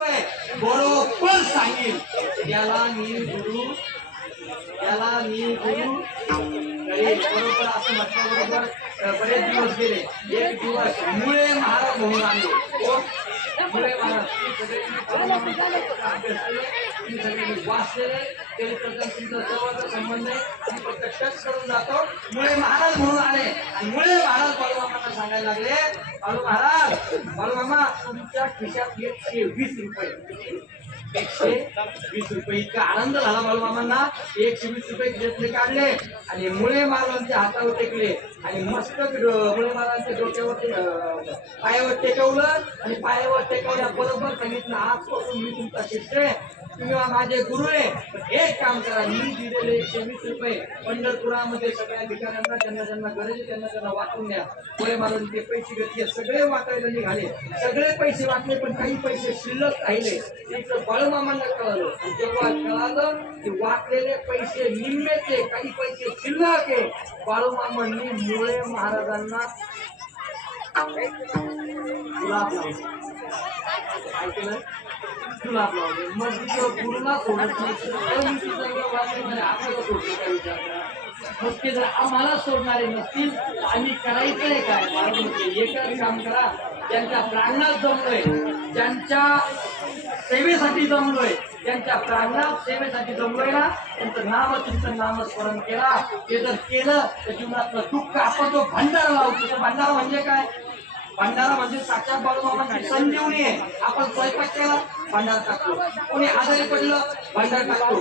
बरोबर सांगेल याला मी गुरु बरोबर असं म्हटल्याबरोबर बरेच दिवस गेले. एक दिवस मुळे महाराज म्हणून आले. मुळे महाराज वाचलेले तुमचा जवळचा संबंध आहे. प्रत्यक्षच करून जातो. मुळे महाराज म्हणून आले आणि मुळे महाराज बाळूमामांना सांगायला लागले, बाळूमामा तुमच्या खिशात 120 रुपये 120 रुपये. इतका आनंद झाला बाळूमामांना. 120 रुपये घेतले काढले आणि मुळे महाराजांच्या हातावर टेकले आणि मस्त मुळे महाराजांच्या डोक्यावरती पायावर टेकवलं आणि पायावर टेकवल्या बरोबर सांगितलं, आजपासून मी तुमचा शिष्य आहे, तुम्ही माझे गुरु आहे. एक काम करा, मी दिलेले 120 रुपये पंढरपुरामध्ये सगळ्या ठिकाणांना ज्यांना गरज आहे त्यांना वाटून द्या. मुळे महाराज ते पैसे घेतले, सगळे वाटायला निघाले. सगळे पैसे वाटले पण काही पैसे शिल्लक राहिले. एक बाळूमामांना कळलं. जेव्हा कळालं की वाटलेले पैसे निम्मेचे, काही पैसे शिल्लक आहे, बाळूमामांनी मुळे महाराजांना गुलाब लावले. ऐकलं? गुलाब लावले. मग तिथं गुरुला सोडत मग ते जर आम्हाला सोडणारे नसतील आम्ही करायचंय काय? एकच काम करा, ज्यांच्या प्राणात जमलोय, ज्यांच्या सेवेसाठी जमलोय, त्यांच्या प्राणात सेवेसाठी जमलोय ना, त्यांचं नामचिंतन नामस्मरण केला. ते जर केलं तर जीवनातलं दुःख आपण जो भंडारा लावतो. भंडारा म्हणजे काय? भंडारा म्हणजे साक्षात बाळूमामांची संजीवनी आहे. आपण स्वयंपाक केला, भंडार टाकतो. कोणी आजारी पडलं, भंडार टाकतो.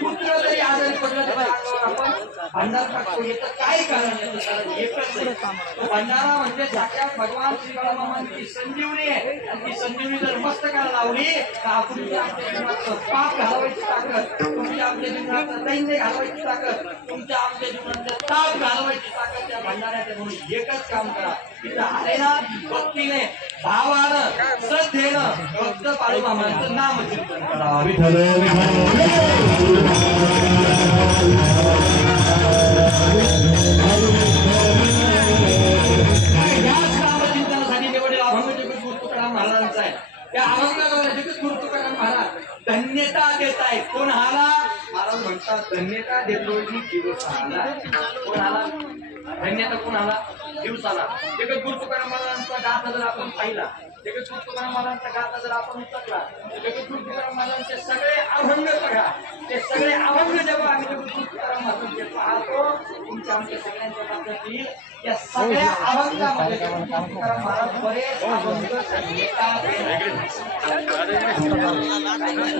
कुत्र जरी आजारी पडलं तर आपण भंडार टाकतो. याचं काय कारण? याचं कारण एकच आहे. भंडारा म्हणजे साक्षात भगवान श्री बाळूमामांची संजीवनी आहे. आणि ती संजीवनी जर मस्तकाला लावली तर आपण आपल्या जीवनात पाप घालवायची ताकद, तुमच्या आपल्या जीवनात दैन्य घालवायची ताकद, तुमच्या आपल्या जीवनात ताप घालवायची ताकद त्या भंडाऱ्याच्या. म्हणून एकच काम करा, तिथं आले ना, भक्तीने, भावानं, श्रद्धेनं फक्त बाळूमामांचं नामचिंतन करा. याच नामचिंतनासाठी निवडलेला अभंग जगद्गुरु तुकाराम महाराजांचा आहे. त्या अभंगाला जगद्गुरु तुकाराम महाराज धन्यता देत आहे. कोण आला? महाराज म्हणतात धन्यता देतो दिवसाला. कोण आला? धन्यता कोण आला? दिवसाला. जगद्गुरु तुकाराम महाराजांचा गाथा जर आपण पाहिला, जगद्गुरु तुकाराम महाराजांचा गाथा जर आपण उचलला, जगद्गुरु तुकाराम महाराजांचे सगळे अभंग बघा. ते सगळे अभंग जेव्हा आम्ही जगद्गुरु तुकाराम महाराजांचे पाहतो, तुमच्या आमच्या सगळ्यांच्या लक्षात या सगळ्या अभंगामध्ये जगद्गुरु तुकाराम महाराज बरेच अभंग